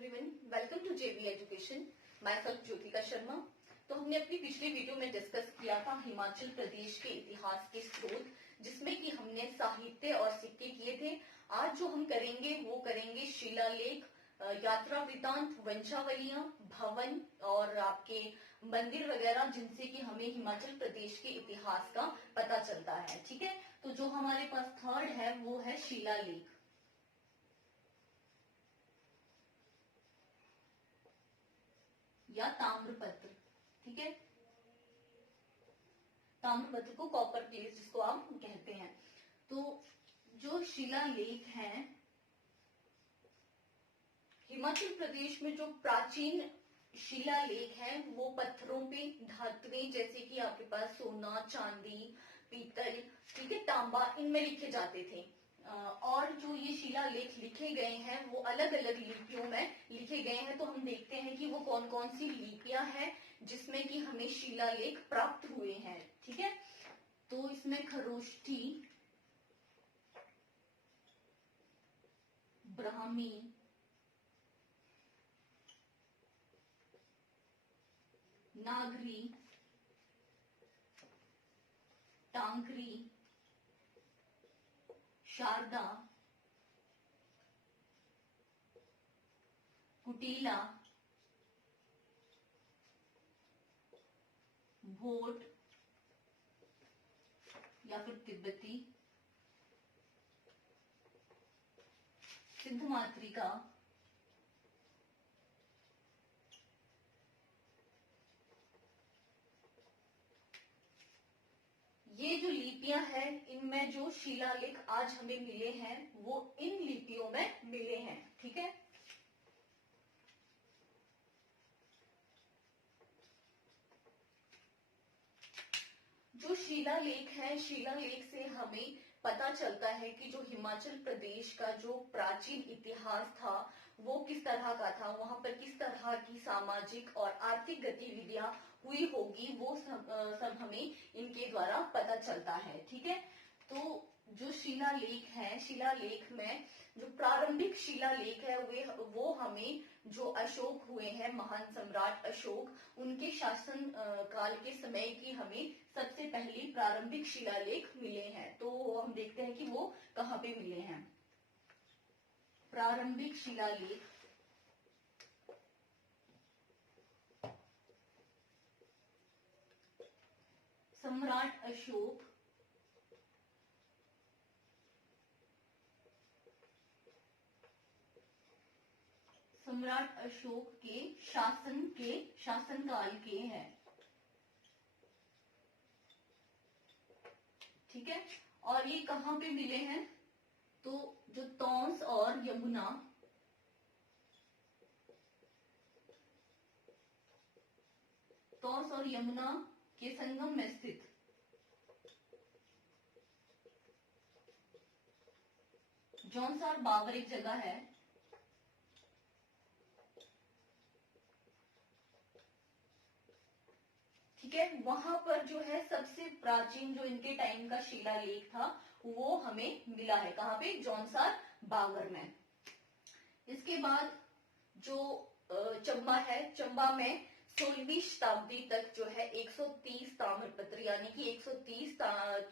Everyone, welcome to JB education. Myself Jyotika Sharma. तो हमने अपनी पिछली वीडियो में डिस्कस किया था हिमाचल प्रदेश के इतिहास के स्रोत, जिसमें कि हमने साहित्य और सिक्के किए थे। आज जो हम करेंगे वो करेंगे शिलालेख, यात्रा वृतांत, वंशावलियां, भवन और आपके मंदिर वगैरह, जिनसे कि हमें हिमाचल प्रदेश के इतिहास का पता चलता है। ठीक है, तो जो हमारे पास थर्ड है वो है शिलालेख या ताम्रपत्र। ठीक है, ताम्रपत्र को कॉपर प्लेट जिसको आप कहते हैं। तो जो शिलालेख हैं, हिमाचल प्रदेश में जो प्राचीन शिलालेख हैं वो पत्थरों पे धातुएं, जैसे कि आपके पास सोना, चांदी, पीतल, ठीक है, तांबा, इनमें लिखे जाते थे। और जो ये शिलालेख लिखे गए हैं वो अलग अलग लिपियों में लिखे गए हैं। तो हम देखते हैं कि वो कौन कौन सी लिपियां हैं जिसमें कि हमें शिलालेख प्राप्त हुए हैं। ठीक है, तो इसमें खरोष्ठी, ब्राह्मी, नागरी, टांकरी, शारदा, कुटीला, भोट या फिर तिब्बती, सिंध मातृका, ये जो लिपियां हैं, इनमें जो शिलालेख आज हमें मिले हैं वो इन लिपियों में मिले हैं। ठीक है, जो शिलालेख है, शिलालेख से हमें पता चलता है कि जो हिमाचल प्रदेश का जो प्राचीन इतिहास था वो किस तरह का था, वहां पर किस तरह की सामाजिक और आर्थिक गतिविधियां हुई होगी, वो सब हमें इनके द्वारा पता चलता है। ठीक है, तो जो शिलालेख है, शिलालेख में जो प्रारंभिक शिलालेख है वो हमें जो अशोक हुए हैं, महान सम्राट अशोक, उनके शासन काल के समय की हमें सबसे पहली प्रारंभिक शिलालेख मिले हैं। तो हम देखते हैं कि वो कहाँ पे मिले हैं। प्रारंभिक शिलालेख सम्राट अशोक, सम्राट अशोक के शासनकाल के हैं। ठीक है, और ये कहाँ पे मिले हैं? तो जो तौंस और यमुना, तौंस और यमुना के संगम में स्थित जौनसार बावर एक जगह है। ठीक है, वहां पर जो है सबसे प्राचीन जो इनके टाइम का शिलालेख था वो हमें मिला है। कहाँ पे? जौनसार बावर में। इसके बाद जो चंबा है, चंबा में 16वीं शताब्दी तक जो है 130 ताम्रपत्र यानी कि 130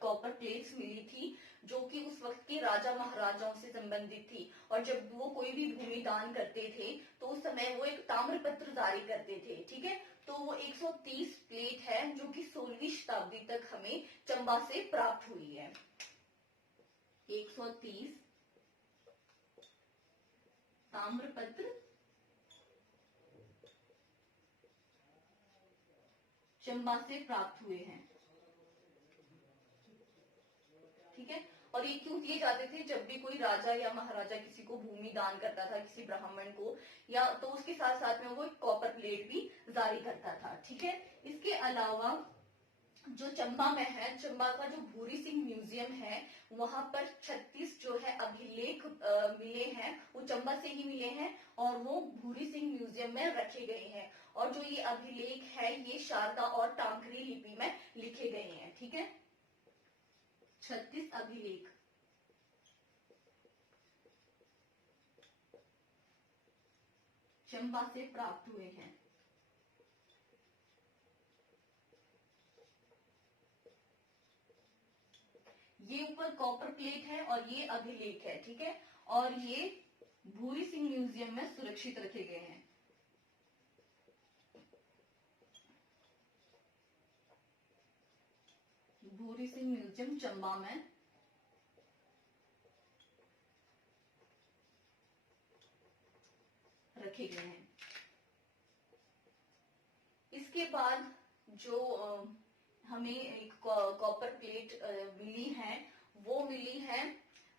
कॉपर प्लेट्स मिली थी, जो कि उस वक्त के राजा महाराजाओं से संबंधित थी। और जब वो कोई भी भूमि दान करते थे तो उस समय वो एक ताम्रपत्र जारी करते थे। ठीक है, तो वो 130 प्लेट है जो कि 16वीं शताब्दी तक हमें चंबा से प्राप्त हुई है। 130 ताम्रपत्र चंबा से प्राप्त हुए हैं। ठीक है, और ये क्यों दिए जाते थे? जब भी कोई राजा या महाराजा किसी को भूमि दान करता था, किसी ब्राह्मण को, या तो उसके साथ साथ में वो एक कॉपर प्लेट भी जारी करता था। ठीक है, इसके अलावा जो चंबा में है, चंबा का जो भूरी सिंह म्यूजियम है, वहां पर 36 जो है अभिलेख मिले हैं, वो चंबा से ही मिले हैं और वो भूरी सिंह म्यूजियम में रखे गए हैं। और जो ये अभिलेख है ये शारदा और टांकरी लिपि में लिखे गए हैं। ठीक है, 36 अभिलेख। चंबा से प्राप्त हुए हैं। ये ऊपर कॉपर प्लेट है और ये अभिलेख है, ठीक है, और ये भूरी सिंह म्यूजियम में सुरक्षित रखे गए हैं। भूरी सिंह म्यूजियम चंबा में रखे गए हैं। इसके बाद जो हमें एक कॉपर प्लेट मिली है, वो मिली है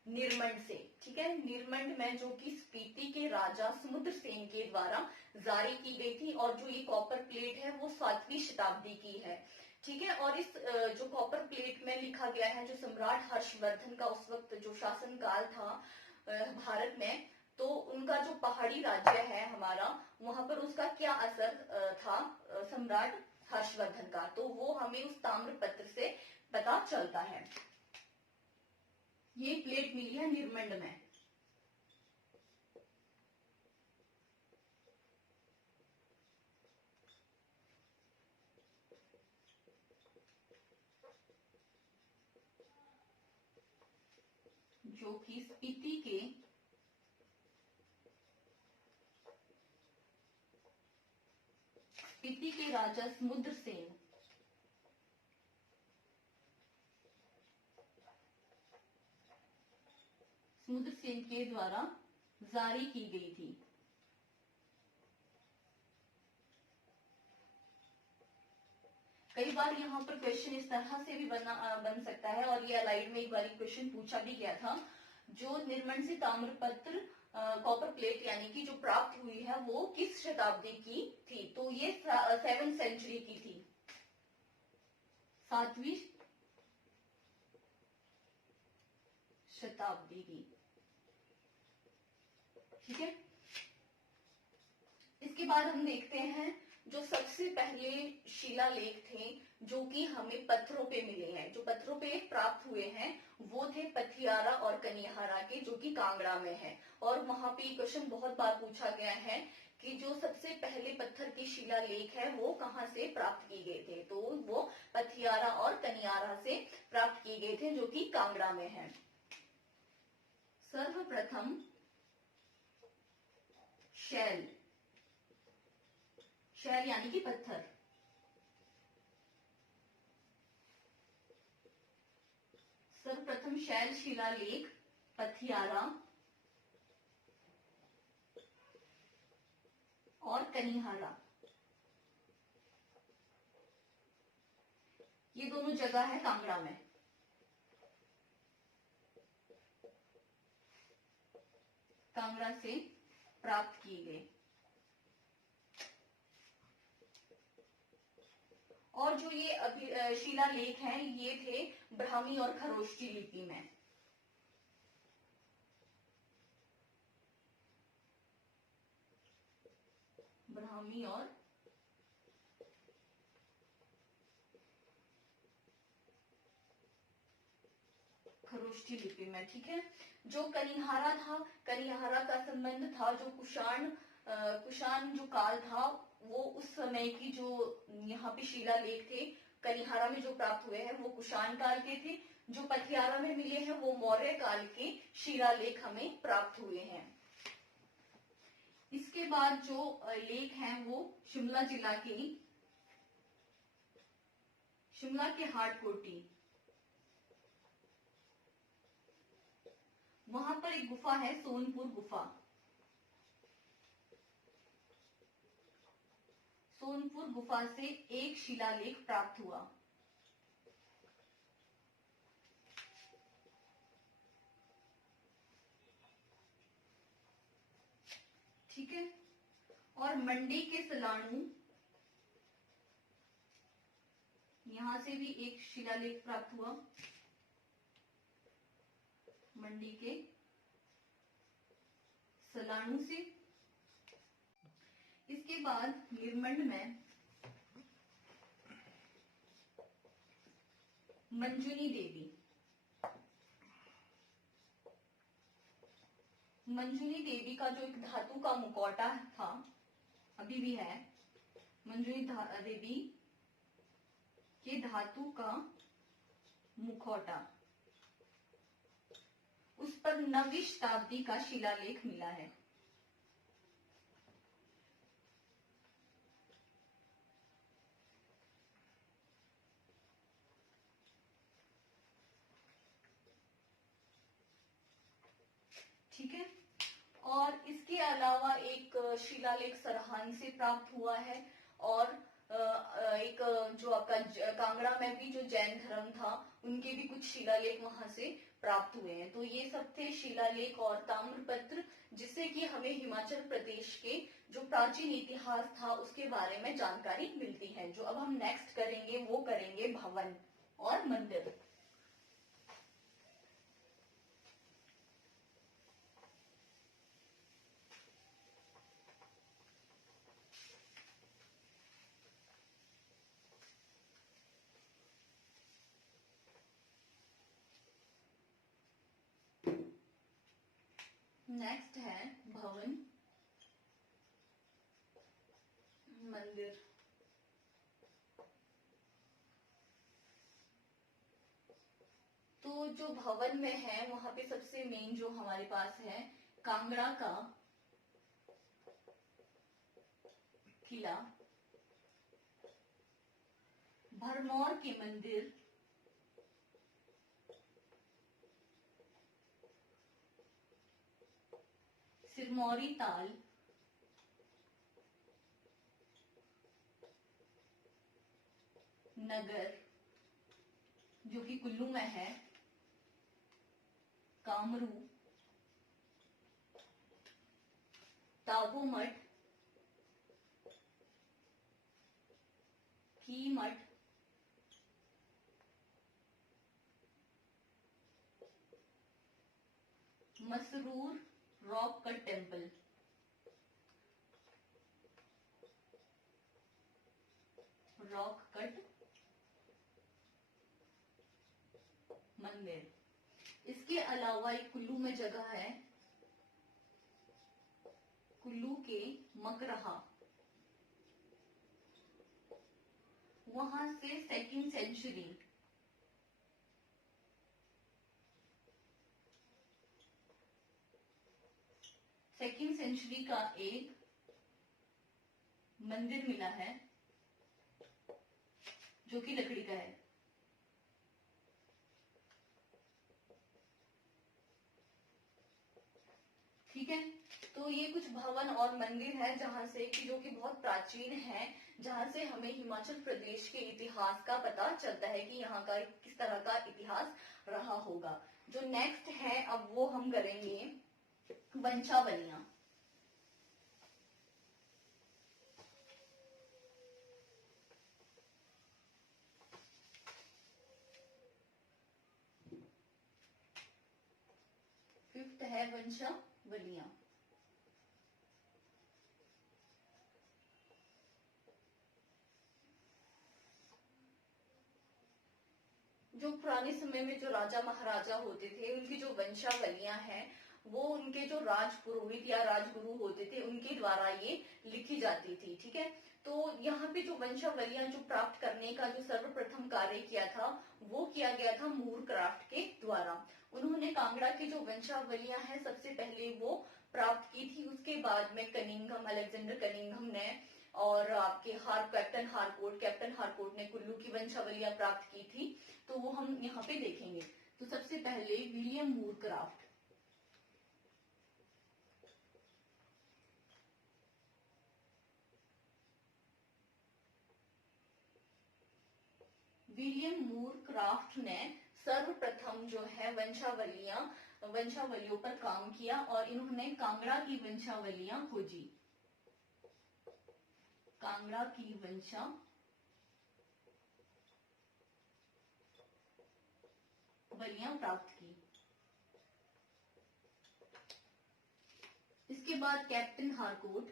निरमंड से, ठीक है। निरमंड में जो कि स्पीति के राजा समुद्र सेन के द्वारा जारी की गई थी, और जो ये कॉपर प्लेट है वो 7वीं शताब्दी की है, ठीक है। और इस जो कॉपर प्लेट में लिखा गया है, जो सम्राट हर्षवर्धन का उस वक्त जो शासनकाल था भारत में, तो उनका जो पहाड़ी राज्य है हमारा, वहां पर उसका क्या असर था सम्राट हर्षवर्धन का, तो वो हमें उस ताम्र पत्र से पता चलता है। ये प्लेट मिली है निरमंड में। जो कि स्पीति के राजा समुद्र सेन के द्वारा जारी की गई थी। कई बार यहाँ पर क्वेश्चन इस तरह से भी बन सकता है, और ये अलाइड में एक बार क्वेश्चन पूछा भी गया था, जो निर्मंड से ताम्रपत्र कॉपर प्लेट यानी कि जो प्राप्त हुई है वो किस शताब्दी की थी, तो ये 7th सेंचुरी की थी, 7वीं शताब्दी की, ठीक है। इसके बाद हम देखते हैं जो सबसे पहले शिलालेख थे जो कि हमें पत्थरों पे मिले हैं, जो पत्थरों पे प्राप्त हुए हैं, वो थे पथियारा और कनिहारा के, जो कि कांगड़ा में है। और वहां पे क्वेश्चन बहुत बार पूछा गया है कि जो सबसे पहले पत्थर की शिलालेख है वो कहाँ से प्राप्त की गए थे, तो वो पथियारा और कनियारा से प्राप्त की गए थे, जो कि कांगड़ा में है। सर्वप्रथम शैल यानी कि पत्थर, सर्वप्रथम शैल शिलालेख पथियारा और कनिहारा, ये दोनों जगह है कांगड़ा में। कांगड़ा से प्राप्त किए गए। और जो ये शिलालेख हैं, ये थे ब्राह्मी और खरोष्टी लिपि में। ब्राह्मी और खरोष्टी लिपि में, ठीक है। जो कनिहारा था, कनिहारा का संबंध था जो कुषाण जो काल था, वो उस समय की जो यहाँ पे शिलालेख थे कनिहारा में जो प्राप्त हुए हैं वो कुषाण काल के थे। जो पथियारा में मिले हैं वो मौर्य काल के शिलालेख हमें प्राप्त हुए हैं। इसके बाद जो लेख हैं वो शिमला जिला के, शिमला के हाटकोटी, वहां पर एक गुफा है सोनपुर गुफा, सोनपुर गुफा से एक शिलालेख प्राप्त हुआ। ठीक है। और मंडी के सलाणु, यहां से भी एक शिलालेख प्राप्त हुआ, मंडी के सलाणु से। इसके बाद निरमंड में मंजुनी देवी, मंजुनी देवी का जो एक धातु का मुखौटा था अभी भी है, मंजूरी देवी के धातु का मुखौटा, उस पर 9वीं शताब्दी का शिलालेख मिला है। ठीक है, और इसके अलावा एक शिलालेख सरहान से प्राप्त हुआ है, और एक जो आपका कांगड़ा में भी जो जैन धर्म था उनके भी कुछ शिलालेख वहां से प्राप्त हुए हैं। तो ये सब थे शिलालेख और ताम्रपत्र, जिससे कि हमें हिमाचल प्रदेश के जो प्राचीन इतिहास था उसके बारे में जानकारी मिलती है। जो अब हम नेक्स्ट करेंगे वो करेंगे भवन और मंदिर। नेक्स्ट है भवन मंदिर। तो जो भवन में है वहां पे सबसे मेन जो हमारे पास है कांगड़ा का किला, भरमौर के मंदिर, सिरमौरी ताल, नगर जो कि कुल्लू में है, कामरू, ताबो मठ, की मठ, Masroor rock cut temple, rock cut मंदिर। इसके अलावा एक कुल्लू में जगह है, कुल्लू के मकरहा, वहां से 2nd सेंचुरी का एक मंदिर मिला है जो कि लकड़ी का है। ठीक है, तो ये कुछ भवन और मंदिर है जहां से कि जो कि बहुत प्राचीन है, जहां से हमें हिमाचल प्रदेश के इतिहास का पता चलता है कि यहाँ का किस तरह का इतिहास रहा होगा। जो नेक्स्ट है अब वो हम करेंगे वंशावलियां। फिफ्थ है वंशावलियां। जो पुराने समय में जो राजा महाराजा होते थे उनकी जो वंशावलियां हैं वो उनके जो राज पुरोहित या राजगुरु होते थे उनके द्वारा ये लिखी जाती थी। ठीक है, तो यहाँ पे जो वंशावलियां जो प्राप्त करने का जो सर्वप्रथम कार्य किया था वो किया गया था मूर क्राफ्ट के द्वारा। उन्होंने कांगड़ा की जो वंशावलियां हैं सबसे पहले वो प्राप्त की थी। उसके बाद में कनिंघम, अलेक्जेंडर कनिंघम ने, और आपके कैप्टन हारकोट ने कुल्लू की वंशावलियां प्राप्त की थी। तो वो हम यहाँ पे देखेंगे। तो सबसे पहले विलियम मूर क्राफ्ट, विलियम मूर क्राफ्ट ने सर्वप्रथम जो है वंशावलियों पर काम किया और इन्होंने कांगड़ा की वंशावलियां खोजी, कांगड़ा की वंशावलियां प्राप्त की। इसके बाद कैप्टन हारकोट,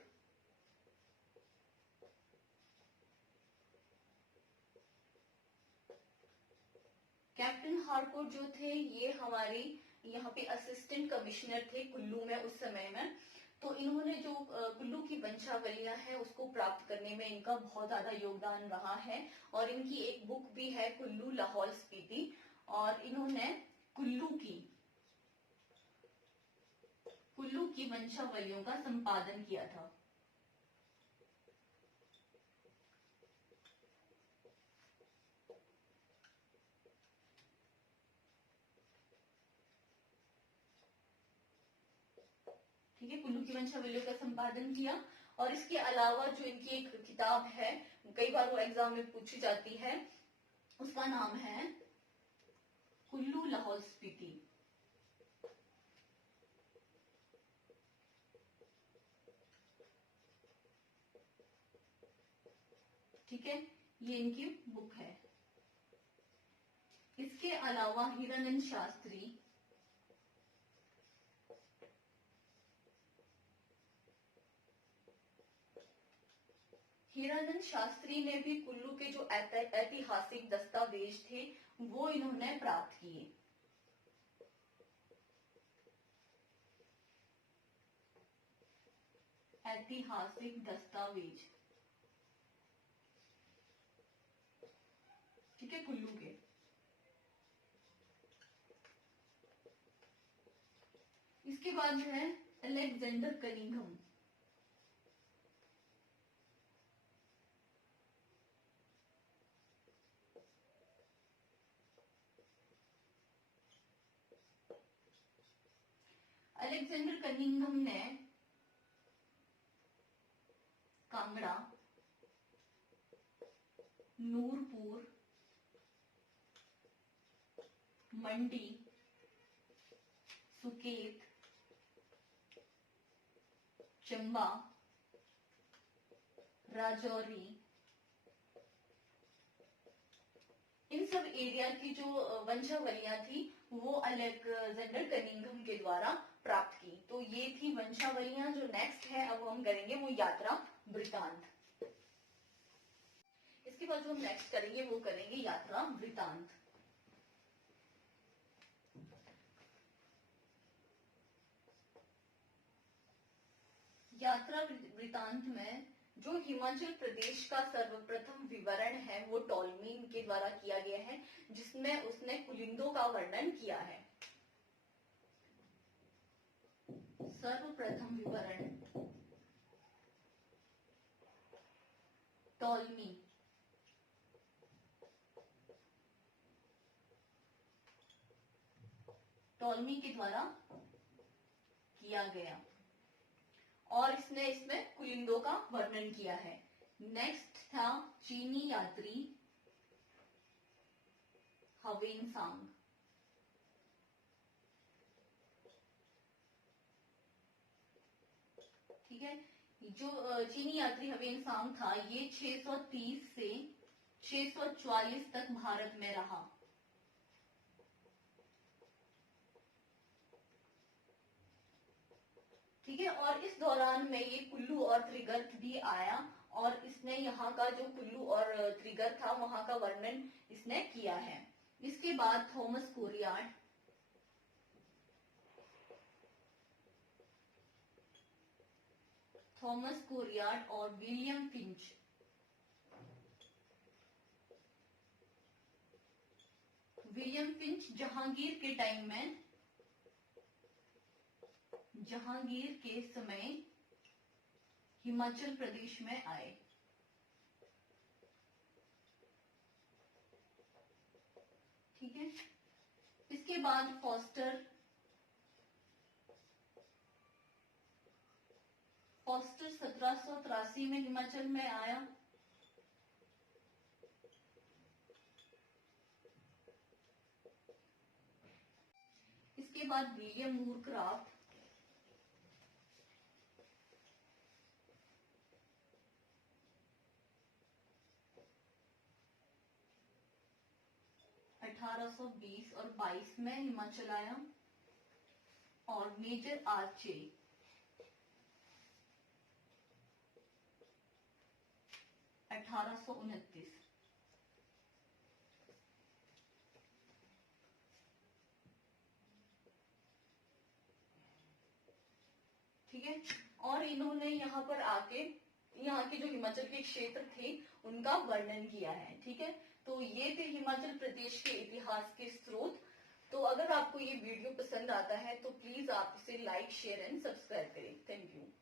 कैप्टन हारकोट जो थे ये हमारे यहाँ पे असिस्टेंट कमिश्नर थे कुल्लू में उस समय में। तो इन्होंने जो कुल्लू की वंशावलियां है उसको प्राप्त करने में इनका बहुत ज्यादा योगदान रहा है। और इनकी एक बुक भी है कुल्लू लाहौल स्पीति, और इन्होंने कुल्लू की वंशावलियों का संपादन किया था। ठीक है, कुल्लू की वंशावलियों का संपादन किया। और इसके अलावा जो इनकी एक किताब है, कई बार वो एग्जाम में पूछी जाती है, उसका नाम है कुल्लू लाहौल स्पीति। ठीक है, ये इनकी बुक है। इसके अलावा हीरानंद शास्त्री ने भी कुल्लू के जो ऐतिहासिक दस्तावेज थे वो इन्होंने प्राप्त किए। ऐतिहासिक दस्तावेज, ठीक है, कुल्लू के। इसके बाद जो है अलेक्जेंडर कनिंघम। अलेक्जेंडर कनिंघम ने कांगड़ा, नूरपुर, मंडी, सुकेत, चंबा, राजौरी, इन सब एरिया की जो वंशावलियां थी वो अलेक्जेंडर कनिंघम के द्वारा प्राप्त की। तो ये थी वंशावलियां। जो नेक्स्ट है अब हम करेंगे वो यात्रा वृतांत। इसके बाद जो हम नेक्स्ट करेंगे वो करेंगे यात्रा वृतांत। यात्रा वृतांत में जो हिमाचल प्रदेश का सर्वप्रथम विवरण है वो टॉलमी के द्वारा किया गया है, जिसमें उसने कुलिंदों का वर्णन किया है। सर्वप्रथम विवरण टॉलमी। टॉलमी के द्वारा किया गया और इसने इसमें कुलिंदों का वर्णन किया है। नेक्स्ट था चीनी यात्री हवेनसांग। ठीक है, जो चीनी यात्री हवेनसांग था ये 630 से 644 तक भारत में रहा। ठीक है, और इस दौरान में ये कुल्लू और त्रिगर्त भी आया और इसने यहाँ का जो कुल्लू और त्रिगर्त था वहां का वर्णन इसने किया है। इसके बाद थॉमस कोरियार्ड, और William Finch. William Finch Jahangir के टाइम में, जहांगीर के समय हिमाचल प्रदेश में आए। ठीक है, इसके बाद फॉस्टर 1783 में हिमाचल में आया। इसके बाद विलियम मूरक्राफ्ट 1820 और 22 में हिमाचल आया। और मेजर आर्चे 1829। ठीक है, और इन्होंने यहाँ पर आके यहाँ के जो हिमाचल के क्षेत्र थे उनका वर्णन किया है। ठीक है, तो ये थे हिमाचल प्रदेश के इतिहास के स्रोत। तो अगर आपको ये वीडियो पसंद आता है तो प्लीज आप इसे लाइक, शेयर एंड सब्सक्राइब करें। Thank you.